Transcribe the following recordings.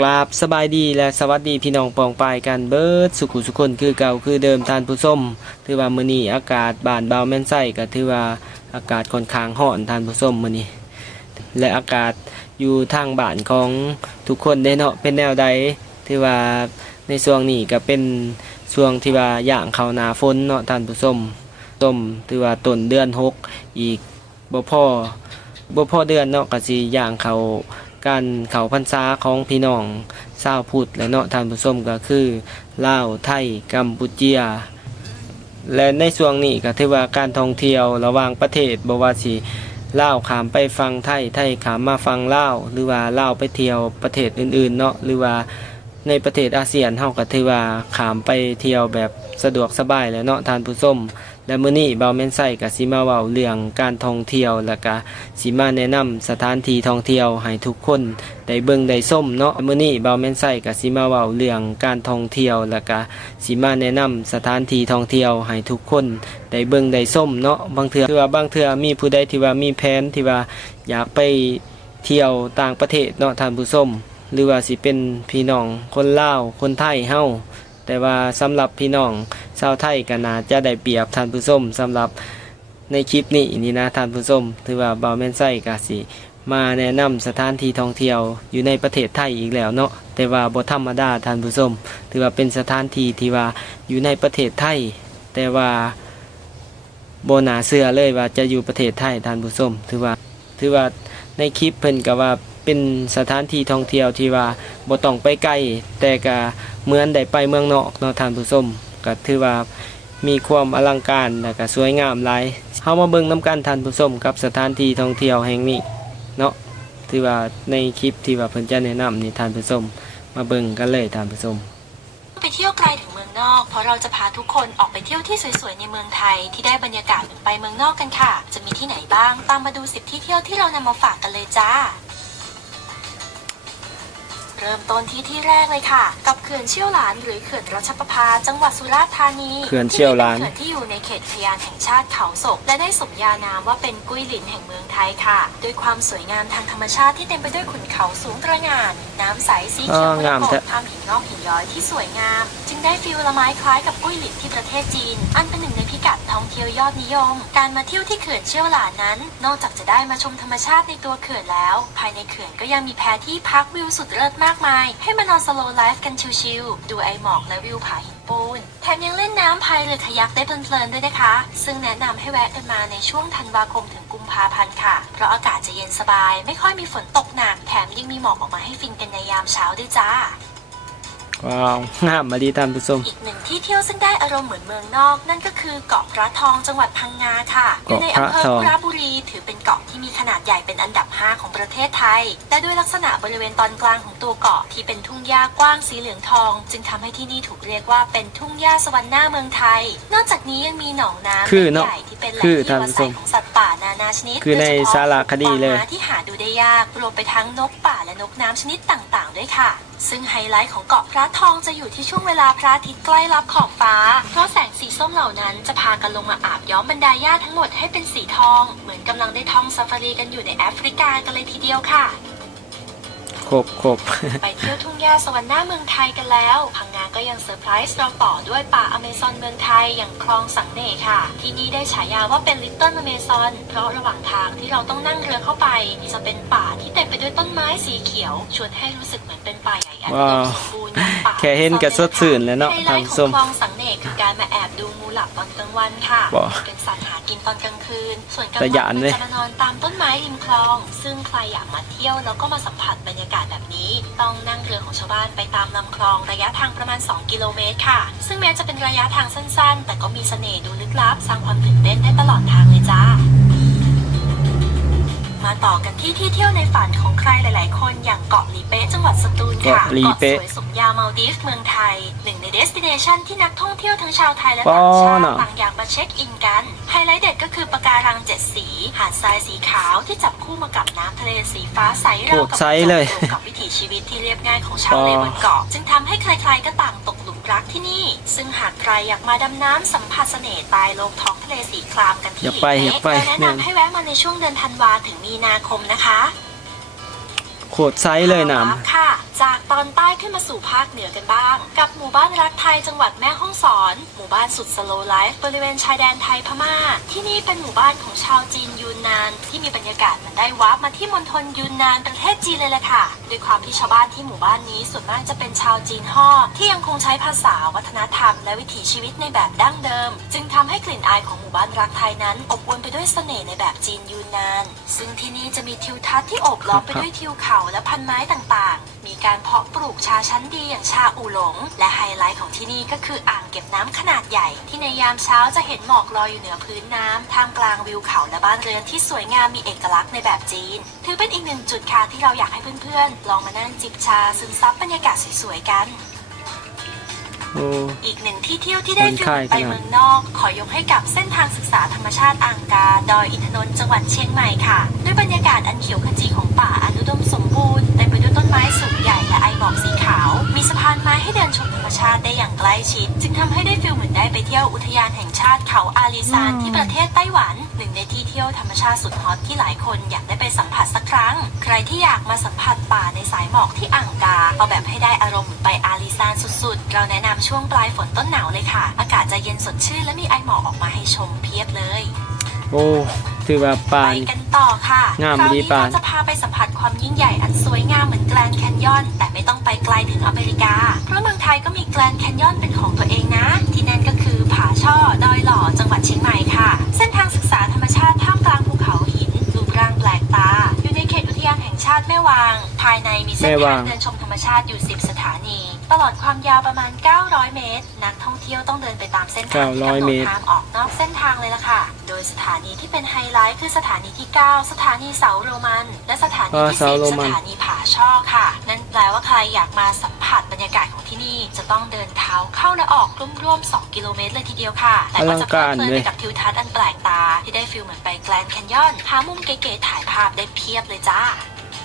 กราบสบายดีและสวัสดีพี่น้องปองปายกันเบิดสุขุสุคนคือเก่าคือเดิมทานผู้ส้มถือว่ามื้อนี้อากาศบานเบาแม่นไส้ก็ถือว่าอากาศค่อนข้างร้อนทานผู้ส้มมื้อนี้และอากาศอยู่ทางบ้านของทุกคนได้เนาะเป็นแนวใดถือว่าในช่วงนี้ก็เป็นช่วงที่ว่าย่างเข้าหน้าฝนเนาะทานผู้ส้มต้มถือว่าต้นเดือนหกอีกบ่พอบ่พอเดือนเนาะก็สิย่างเข้า การเขาพรรษาของพี่น้องชาวพุทธและเนาะท่านผู้ชมก็คือลาวไทยกัมพูเจียและในช่วงนี้ก็ถือว่าการท่องเที่ยวระหว่างประเทศบว่าสิลาวขามไปฟังไทยไทยขามมาฟังลาวหรือว่าลาวไปเที่ยวประเทศอื่นๆเนาะหรือว่าในประเทศอาเซียนเฮาก็ถือว่าขามไปเที่ยวแบบสะดวกสบายแล้วเนาะท่านผู้ชม และมื้อนี้เบาแม่นไส้ก็สิมาเว้าเรื่องการท่องเที่ยวแล้วก็สิมาแนะนำสถานที่ท่องเที่ยวให้ทุกคนได้เบิ่งได้ส้มเนาะมื้อนี้บ่าแม่นไส้ก็สิมาเว้าเรื่องการท่องเที่ยวแล้วก็สิมาแนะนำสถานที่ท่องเที่ยวให้ทุกคนได้เบิ่งได้ส้มเนาะบางเทื่อคือว่าบางเทื่อมีผู้ใดที่ว่ามีแผนที่ว่าอยากไปเที่ยวต่างประเทศเนาะท่านผู้ชมหรือว่าสิเป็นพี่น้องคนลาวคนไทยเฮา แต่ว่าสำหรับพี่น้องชาวไทยก็น่าจะได้เปรียบท่านผู้ชมสำหรับในคลิปนี้นี่นะท่านผู้ชมถือว่าบาวแมนไซกาสิมาแนะนำสถานที่ท่องเที่ยวอยู่ในประเทศไทยอีกแล้วเนาะแต่ว่าบธรรมดาท่านผู้ชมถือว่าเป็นสถานที่ที่ว่าอยู่ในประเทศไทย แต่ว่าโบนาเชื่อเลยว่าจะอยู่ประเทศไทยท่านผู้ชมถือว่าถือว่าในคลิปเพิ่นก็ว่า เป็นสถานที่ท่องเที่ยวที่ว่าบ่ต้องไปไกลแต่ก็เหมือนได้ไปเมืองนอกเนาะท่านผู้ชมก็ถือว่ามีความอลังการและก็สวยงามหลายเฮามาเบิ่งน้ำกันท่านผู้ชมกับสถานที่ท่องเที่ยวแห่งนี้เนาะที่ว่าในคลิปที่ว่าเพิ่นจะแนะนำนี่ท่านผู้ชมมาเบิ่งกันเลยท่านผู้ชมไปเที่ยวไกลถึงเมืองนอก เพราะเราจะพาทุกคนออกไปเที่ยวที่สวยๆในเมืองไทย ที่ได้บรรยากาศเหมือนไปเมืองนอกกันค่ะ จะมีที่ไหนบ้างตามมาดูสิบที่เที่ยวที่เรานำมาฝากกันเลยจ้า เริ่มต้นที่ที่แรกเลยค่ะ กับเขื่อนเชี่ยวหลานหรือเขื่อนรัชประภา จังหวัดสุราษฎร์ธานีเขื่อนเชี่ยวหลานที่เป็นเขื่อนที่อยู่ในเขตอุทยานแห่งชาติเขาศก และได้สมญานามว่าเป็นกุ้ยหลินแห่งเมืองไทยค่ะด้วยความสวยงามทางธรรมชาติที่เต็มไปด้วยขุนเขาสูงตระหง่านน้ำใสสีเขียวอ่างามมรกแท้ตทำหินงอกหินย้อยที่สวยงาม จึงได้ฟิลละไม้คล้ายกับกุ้ยหลินที่ประเทศจีน อันเป็นหนึ่งในพิกัดท่องเที่ยวยอดนิยม การมาเที่ยวที่เขื่อนเชี่ยวหลานนั้น นอกจากจะได้มาชมธรรมชาติในตัวเขื่อนแล้ว ภายในเขื่อนก็ยังมีแพที่พักวิวสุดเลิศมากมาย ให้มานอนสโลว์ไลฟ์กันชิลๆ ดูไอหมอกและวิวผาหินปูน แถมยังเล่นน้ำพายเรือคายักได้เพลินๆด้วยนะคะ ซึ่งแนะนำให้แวะกันมาในช่วงธันวาคมถึงกุมภาพันธ์ค่ะ เพราะอากาศจะเย็นสบาย ไม่ค่อยมีฝนตกหนัก แถมยังมีหมอกออกมาให้ฟินกันในยามเช้าด้วยจ้า ว้าวงามมาดีท่านผู้ชม อีกหนึ่งที่เที่ยวซึ่งได้อารมณ์เหมือนเมืองนอก นั่นก็คือเกาะพระทองจังหวัดพังงาค่ะอยู่ในอำเภอเกาะพระทองคุระบุรีถือเป็นเกาะที่มีขนาดใหญ่เป็นอันดับ 5 ของประเทศไทยแต่ด้วยลักษณะบริเวณตอนกลางของตัวเกาะที่เป็นทุ่งหญ้ากว้างสีเหลืองทอง จึงทำให้ที่นี่ถูกเรียกว่าเป็นทุ่งหญ้าสวรรค์หน้าเมืองไทย นอกจากนี้ยังมีหนองน้ำคือเนอะใหญ่ที่เป็นแหล่คืงอที่อยู่อาศัยท่านผู้ชมของสัตว์ป่านานาชนิด คือในโดยเฉพะสารคดีเลยกวางม้าที่หาดูได้ยากรวมไปทั้งนกป่าและนกน้ำชนิดต่าง ๆ ด้วยค่ะ ซึ่งไฮไลท์ของเกาะพระทองจะอยู่ที่ช่วงเวลาพระอาทิตย์ใกล้รับขอบฟ้า เพราะแสงสีส้มเหล่านั้นจะพากันลงมาอาบย้อมบรรดาหญ้าทั้งหมดให้เป็นสีทอง เหมือนกำลังได้ท่องซาฟารีกันอยู่ในแอฟริกากันเลยทีเดียวค่ะ ครบครบไปเที่ยวทุ่งหญ้าสวรรค์หน้าเมืองไทยกันแล้ว พังงาก็ยังเซอร์ไพรส์เราต่อด้วยป่าอเมซอนเมืองไทยอย่างคลองสังเนค่ะ ที่นี่ได้ฉายาว่าเป็นลิตเติ้ลอเมซอนเพราะระหว่างทางที่เราต้องนั่งเรือเข้าไป จะเป็นป่าที่เต็มไปด้วยต้นไม้สีเขียว ชวนให้รู้สึกเหมือนเป็นป่าใหญ่อันอุดมสมบูรณ์อย่างป่าแค่เห็นก็สดชื่นแล้วเนาะไฮไลท่านท์ผู้ขชองมคลองสังเนกคือการมาแอบดูงูหลับตอนกลางวันค่ะบ่เป็นสัตว์หากินตอนกลางคืน ส่วนกลางแต่วันหยาดเลยจะมานอนตามต้นไม้ริมคลอง ซึ่งใครอยากมาเที่ยวแล้วก็มาสัมผัสบรรยากาศแบบนี้ ต้องนั่งเรือของชาวบ้านไปตามลำคลองระยะทางประมาณ 2 กิโลเมตรค่ะ ซึ่งแม้จะเป็นระยะทางสั้นๆ แต่ก็มีเสน่ห์ดูลึกลับ สร้างความตื่นเต้นได้ตลอดทางเลยจ้ามาต่อกันที่ที่เที่ยวในฝันของใครหลาย ๆ คนอย่างเกาะลีเป๊ะจังหวัดสตูล กาะลีเป๊ะสวยสมยามาลดีฟเมืองไทยหนึ่งในเดสติเนชันที่นักท่องเที่ยวทั้งชาวไทยและต่างชาป้อติน่ะต่างอยากมาเช็คอินกัน ไฮไลท์เด็ดก็คือปะการังเจ็ดสี หาดทรายสีขาวที่จับคู่มากับน้ำทะเลสีฟ้าใสโคราวตรกับไซส์เลยจับกับวิถีชีวิตที่เรียบง่ายของชาวป้อเลบนเกาะจึงทำให้ใครๆก็ต่างตกหลุมรักที่นี่ ซึ่งหากใครอยากมาดำน้ำสัมผัสเสน่ห์ใต้โลกท้องทะเลสีครามกันที่อยากไปอยากไปแนะนำให้แวะมาในช่วงเดือนธันวาถึงมีนาคมนะคะ โคตรไซส์เลยน้ค่ะ จากตอนใต้ขึ้นมาสู่ภาคเหนือกันบ้าง กับหมู่บ้านรักไทยจังหวัดแม่ฮ่องสอน หมู่บ้านสุดสโลไลฟ์บริเวณชายแดนไทยพม่า ที่นี่เป็นหมู่บ้านของชาวจีนยูนนาน ที่มีบรรยากาศเหมันได้วาร์ปมาที่มณฑลยูนนานประเทศจีนเลยแหละค่ะด้วยความที่ชาวบ้านที่หมู่บ้านนี้ส่วนมากจะเป็นชาวจีนฮ่อที่ยังคงใช้ภาษาวัฒนธรรม และวิถีชีวิตในแบบดั้งเดิม จึงทำให้กลิ่นอายของหมู่บ้านรักไทยนั้น อบอวลไปด้วยเสน่ห์ในแบบจีนยูนนาน ซึ่งที่นี่จะมีทิวทัศน์ที่โอบล้อมไปด้วยทิวเขาและพันไม้ต่างๆ มีการเพาะปลูกชาชั้นดีอย่างชาอูหลง และไฮไลท์ของที่นี่ก็คืออ่างเก็บน้ำขนาดใหญ่ ที่ในยามเช้าจะเห็นหมอกลอยอยู่เหนือพื้นน้ำท่ามกลางวิวเขาและบ้านเรือนที่สวยงามมีเอกลักษณ์ในแบบจีน ถือเป็นอีกหนึ่งจุดค่ะที่เราอยากให้เพื่อนๆ ลองมานั่งจิบชาซึมซับบรรยากาศสวยๆกันโอ้อีกหนึ่งที่เที่ยวที่ได้ผ่อนฟิคลลายไปขนาดเมืองนอก ขอยกให้กับเส้นทางศึกษาธรรมชาติอ่างกา ดอยอินทนนท์จังหวัดเชียงใหม่ค่ะ ด้วยบรรยากาศอันเขียวขจีของป่าอันอุดมสมบูรณ์เต็มไปด้วยต้นไม้สูงใหญ่และไอหมอกสีขาว มีสะพานไม้ให้เดินชมธรรมชาติได้อย่างใกล้ชิด จึงทำให้ได้ฟิลเหมือนได้ไปเที่ยวอุทยานแห่งชาติเขาอาลีซานที่ประเทศไต้หวัน หนึ่งในที่เที่ยวธรรมชาติสุดฮอตที่หลายคนอยากได้ไปสัมผัสสักครั้ง ใครที่อยากมาสัมผัสป่าในสายหมอกที่อ่างกา เอาแบบให้ได้อารมณ์เหมือนไปอาลีซานสุดๆ เราแนะนำช่วงปลายฝนต้นหนาวเลยค่ะ อากาศจะเย็นสดชื่นและมีไอหมอกออกมาให้ชมเพียบเลย โอ้ถือว่าปาไปนกันต่อค่ะงามคราวดีนี้ปานเราจะพาไปสัมผัสความยิ่งใหญ่อันสวยงามเหมือนแกรนด์แคนยอน แต่ไม่ต้องไปไกลถึงอเมริกา เพราะเมืองไทยก็มีแกรนด์แคนยอนเป็นของตัวเองนะ ที่นั่นก็คือผาช่อ ดอยหล่อ จังหวัดเชียงใหม่ค่ะ เส้นทางศึกษาธรรมชาติท่ามกลางภูเขาหินรูปร่างแปลกตา อยู่ในเขตอุทยานแห่งชาติแม่วาง ภายในมีเส้นแม่วาทางงเดินชมธรรมชาติอยู่ 10 สถานี ตลอดความยาวประมาณ 900 เมตร นักท่องเที่ยวต้องเดินไปตามเส้นทางที่กำหน900เมดตรทางออกนอกเส้นทางเลยล่ะค่ะโด ยสถานีที่เป็นไฮไลท์คือสถานีที่ 9 สถานีเสาโรมัน และสถานีอ่าที่เสาโร10สมันถานีผาช่อค่ะ นั่นแปลว่าใครอยากมาสัมผัสบรรยากาศของที่นี่ จะต้องเดินเท้าเข้าและออกร่วมๆ2กิโลเมตรเลยทีเดียวค่ะ แต่ก็จะเพลิดเพลินไปกับทิวทัศน์อันแปลกตา ที่ได้ฟิลเหมือนไปแกลนด์แคนยอนหามุมเก๋ๆถ่ายภาพได้เพียบเลยจ้า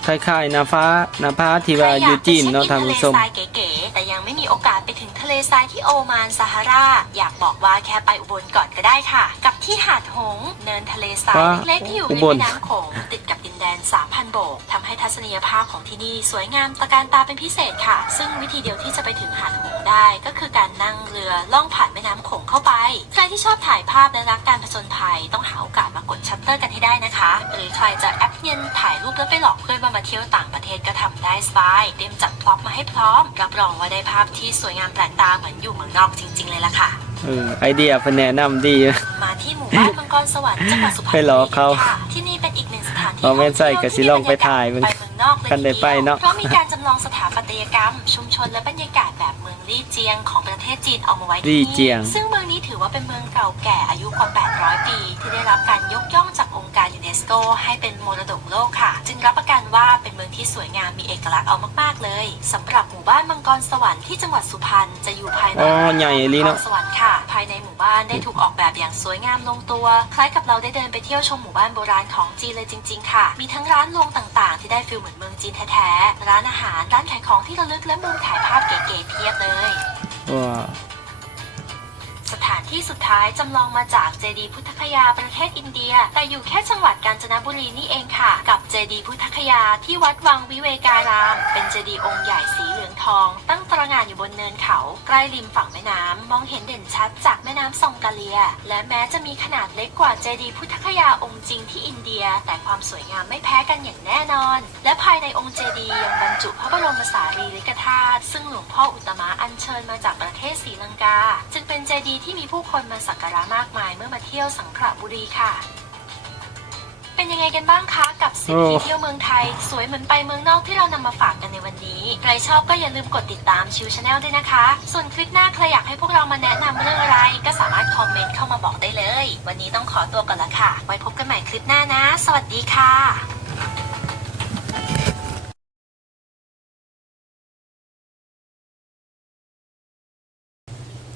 คล้ายๆนาฟ้านาฟ้าที่ว่าอยู่จีนเนาะท่านผู้ชมใครอยากไปเช็คอินทะเลทรายเก๋ๆแต่ยังไม่มีโอกาสไปถึงทะเลทรายที่โอมานซาฮารา อยากบอกว่าแค่ไปอุบลก่อนก็ได้ค่ะ กับที่หาดหงส์เนินทะเลทรายว่าเล็กๆที่อยู่อุในบล แม่น้ำโขงติดกับดินแดน 3,000 โบกทำให้ทัศนียภาพของที่นี่สวยงามตระการตาเป็นพิเศษค่ะ ซึ่งวิธีเดียวที่จะไปถึงหาดหงส์ได้ ก็คือการนั่งเรือล่องผ่านแม่น้ำโขงเข้าไป ใครที่ชอบถ่ายภาพและรักการผจญภัยต้องหาโอกาสมากดชัตเตอร์กันให้ได้นะคะ หรือใครจะแอปเย็นถ่ายรูปแล้วไปหลอกเพื่อนว่ามาเที่ยวต่างประเทศก็ทำได้สบายเตรียมจัดพร็อพมาให้พร้อมรับรองว่าได้ภาพที่สวยงามแปลกตาเหมือนอยู่เมืองนอกจริง ๆ เลยล่ะค่ะ เออไอเดียเพิ่นแนะนำดี มาที่หมู่บ้านมังกรสวรรค์จังหวัดสุพรรณไปบุหลรีอกเขาค่ะที่นี่เป็นอีกหนึ่งสถานที่เอาแม่นใส่ก็สิลองไปถ่ายไปเบิ่งเมืองนอกเลยกันได้ไปเนาะ เพราะมีการจำลองสถาปัตยกรรม ชุมชนและบรรยากาศแบบเมืองลี่เจียงของประเทศจีนเอามาไว้ที่ลี่นี่เจียง ซึ่งเมืองนี้ถือว่าเป็นเมืองเก่าแก่อายุกว่า 800 ปี ที่ได้รับการยกย่องจากองค์การยูเนส โกให้เป็นมรดกโลกค่ะ จึงรับประกันว่าเป็นเมืองที่สวยงามมีเอกลักษณ์เอามากๆเลยสำหรับหมู่บ้านมังกรสวรรค์ที่จังหวัดสุพรรณจะอยู่ภายในอ๋อใหญ่อีหลีเนาะสวรรค์ค่ะ ภายในหมู่บ้านได้ถูกออกแบบอย่างสวยงามลงตัว คล้ายกับเราได้เดินไปเที่ยวชมหมู่บ้านโบราณของจีนเลยจริง ๆ ค่ะ มีทั้งร้านรวงต่างๆ ที่ได้ฟิลเหมือนเมืองจีนแท้ๆ ร้านอาหาร ร้านขายของที่ระลึกและมุมถ่ายภาพเก๋ๆเพียบเลยว่าสถาน ที่สุดท้ายจำลองมาจากเจดีย์พุทธคยาประเทศอินเดีย แต่อยู่แค่จังหวัดกาญจนบุรีนี่เองค่ะ กับเจดีย์พุทธคยาที่วัดวังวิเวการาม เป็นเจดีย์องค์ใหญ่สีเหลืองทอง ตั้งตระหง่านอยู่บนเนินเขา ใกล้ริมฝั่งแม่น้ำมองเห็นเด่นชัดจากแม่น้ำซองกาเลีย และแม้จะมีขนาดเล็กกว่าเจดีย์พุทธคยาองค์จริงที่อินเดีย แต่ความสวยงามไม่แพ้กันอย่างแน่นอน และภายในองค์เจดีย์ยังบรรจุพระบรมสารีริกธาตุซึ่งหลวงพ่ออุตตมะอัญเชิญมาจากประเทศศรีลังกา จึงเป็นเจดีย์ที่มีผู้คนมาสักการะมากมายเมื่อมาเที่ยวสังขละบุรีค่ะ เป็นยังไงกันบ้างคะกับสิบโอ้ที่เที่ยวเมืองไทย สวยเหมือนไปเมืองนอกที่เรานำมาฝากกันในวันนี้ใครชอบก็อย่าลืมกดติดตามชิวชาแนลด้วยนะคะ ส่วนคลิปหน้าใครอยากให้พวกเรามาแนะนำเรื่องอะไร ก็สามารถคอมเมนต์เข้ามาบอกได้เลย วันนี้ต้องขอตัวก่อนละค่ะ ไว้พบกันใหม่คลิปหน้านะ สวัสดีค่ะ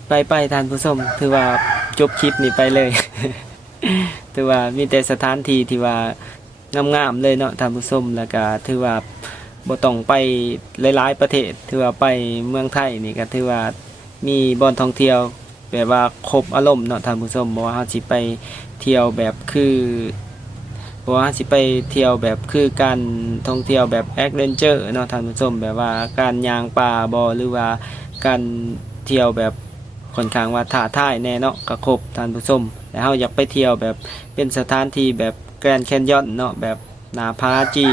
ไปไปท่านผู้ชมถือว่าจบคลิปนี้ไปเลย ถือว่ามีแต่สถานที่ที่ว่างามๆเลยเนาะท่านผู้ชมแล้วก็ถือว่าบ่ต้องไปหลายๆประเทศ ถือว่าไปเมืองไทยนี่ก็ถือว่ามีบ่อนท่องเที่ยวแบบว่าครบอารมณ์เนาะท่านผู้ชมบ่ว่าเฮาสิไปเที่ยวแบบคือเพราะว่าสิไปเที่ยวแบบคือการท่องเที่ยวแบบแอคเ e นเจอร์เนาะท่านผู้ชมแบบว่าการย่างป่าบ่หรือว่าการเที่ยวแบบ ค่อนข้างว่าท้าทายแน่เนาะก็ครบท่านผู้ชมแล้วเฮาอยากไปเที่ยวแบบเป็นสถานที่แบบแกรนแคนยอนเนาะแบบนาผาจี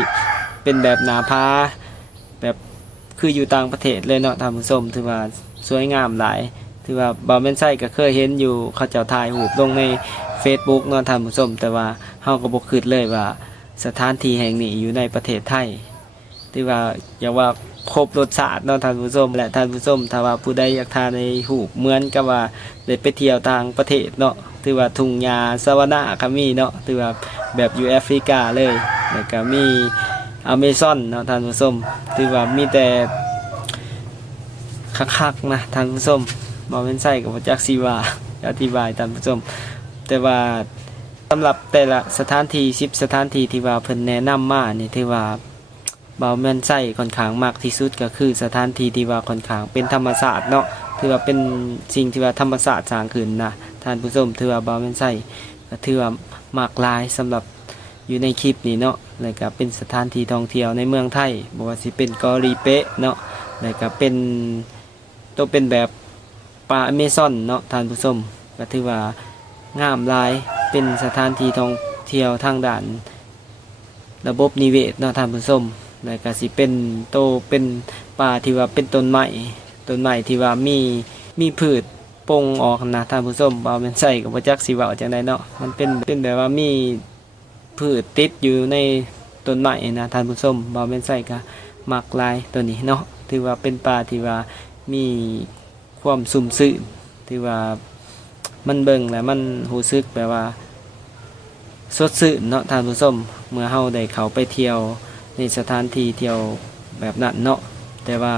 เป็นแบบนาผาแบบคืออยู่ต่างประเทศเลยเนาะท่านผู้ชมถือว่าสวยงามหลายถือว่าบาแมนไซก็เคยเห็นอยู่เขาเจ้าถ่ายรูปลงใน Facebook เนาะท่านผู้ชมแต่ว่าเฮาก็บ่คิดเลยว่าสถานที่แห่งนี้อยู่ในประเทศไทยที่ว่าอย่าว่า ครบรสชาติเนาะท่านผู้ชมและท่านผู้ชมถ้าว่าผู้ใดอยากทานในรูเหมือนกับว่าได้ไปเที่ยวต่างประเทศเนาะถือว่าทุ่งหญ้าสวรรค์ก็มีเนาะถือว่าแบบอยู่แอฟริกาเลยแล้วก็มีอเมซอนเนาะท่านผู้ชมถือว่ามีแต่คักๆนะท่านผู้ชมบอเป็นไส้กับจักซีว่าอธิบายท่านผู้ชม แต่ว่าสำหรับแต่ละสถานที่สิบสถานที่ที่ว่าเพิ่นแนะนำมานี่ที่ว่า บาแม่นไส้ค่อนข้างมากที่สุดก็คือสถานที่ที่ว่าค่อนข้างเป็นธรรมศาสตร์เนาะถือว่าเป็นสิ่งที่ว่าธรรมศาสตร์สร้างขึ้นนะท่านผู้ชมถือว่าบาแม่นไส้ก็ถือว่ามากหลายสำหรับอยู่ในคลิปนี้เนาะแล้วก็เป็นสถานที่ท่องเที่ยวในเมืองไทยบ่ว่าสิเป็นกอรีเปะเนาะแล้วก็เป็นตัวเป็นแบบป่าอเมซอนเนาะท่านผู้ชมก็ถือว่างามหลายเป็นสถานที่ท่องเที่ยวทางด่านระบบนิเวศเนาะท่านผู้ชม แล้วก็สิเป็นโตเป็นป่าที่ว่าเป็นต้นไม้ต้นไม้ที่ว่ามีมีพืชปงออกนะท่านผู้ชมบ่าแม่นใส่กับบ่จักสิเว้าจังไดเนาะมันเป็นเป็นแบบว่ามีพืชติดอยู่ในต้นไม้นะท่านผู้ชมบ่าแม่นใส่ก็มักลายตัวนี้เนาะถือว่าเป็นป่าที่ว่ามีความสุ่มซื่นที่ว่ามันเบิ่งแล้วมันหูซึกแบบว่าสดชื่นเนาะท่านผู้ชมเมื่อเฮาได้เขาไปเที่ยว ในสถานที่เที่ยวแบบนั้นเนาะแต่ว่า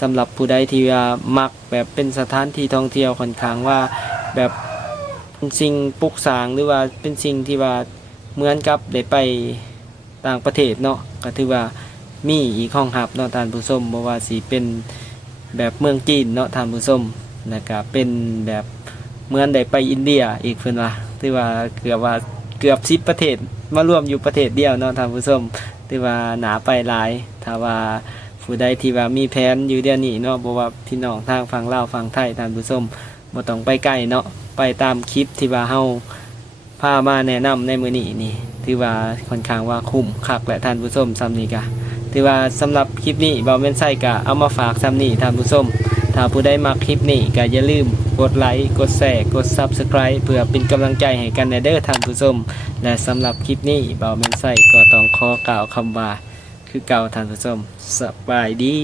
สำหรับผู้ใดที่ว่ามักแบบเป็นสถานที่ท่องเที่ยวค่อนข้างว่าแบบเป็นสิ่งปลุกสร้างหรือว่าเป็นสิ่งที่ว่าเหมือนกับได้ไปต่างประเทศเนาะก็ถือว่ามีอีกห้องหับเนาะท่านผู้ชมบ่ว่าสิเป็นแบบเมืองจีนเนาะท่านผู้ชมแล้วก็เป็นแบบเหมือนได้ไปอินเดียอีกเพิ่นว่าที่ว่าเกือบว่าเกือบสิบประเทศมารวมอยู่ประเทศเดียวเนาะท่านผู้ชม ที่ว่าหนาไปหลาย ถ้าว่าผู้ใดที่ว่ามีแผนอยู่เดียวนี้เนาะบ่ว่าพี่น้องทางฝั่งลาวฝั่งไทยท่านผู้ชมบ่ต้องไปไกลเนาะไปตามคลิปที่ว่าเฮาพามาแนะนำในมื้อนี้นี่ที่ว่าค่อนข้างว่าคุ้มคักและท่านผู้ชมซ้ำนี้กะถือว่าสำหรับคลิปนี้บอมเมนไซกะเอามาฝากซ้ำนี่ท่านผู้ชมถ้าผู้ใดมาคลิปนี้ก็อย่าลืม กดไลค์กดแชร์กด Subscribe เพื่อเป็นกำลังใจให้กันในเด้อท่านผู้ชมและสำหรับคลิปนี้บอมเมนไซก็ต้องขอกล่าวคำว่า คือเก่าท่านผู้ชมสบายดี